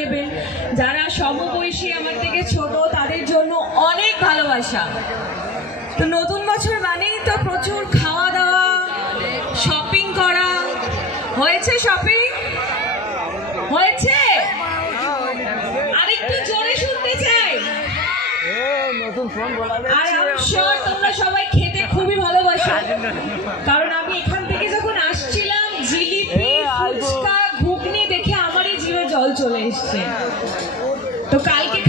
নেবেন। যারা সমবয়সী আমার থেকে ছোট তাদের জন্য অনেক ভালোবাসা। তো নতুন বছর মানেই তো প্রচুর খাওয়া দাওয়া, শপিং করা। হয়েছে শপিং? হয়েছে? আরেকটু জোরে শুনতে চাই। আর আমি শিওর তোমরা সবাই খেতে খুবই ভালোবাসো, কারণ আমি এখান থেকে যখন আসছিলাম জিলিপি, ফুচকা, ঘুগনি দেখে আমারই জিভে জল চলে এসছে। তো কালকে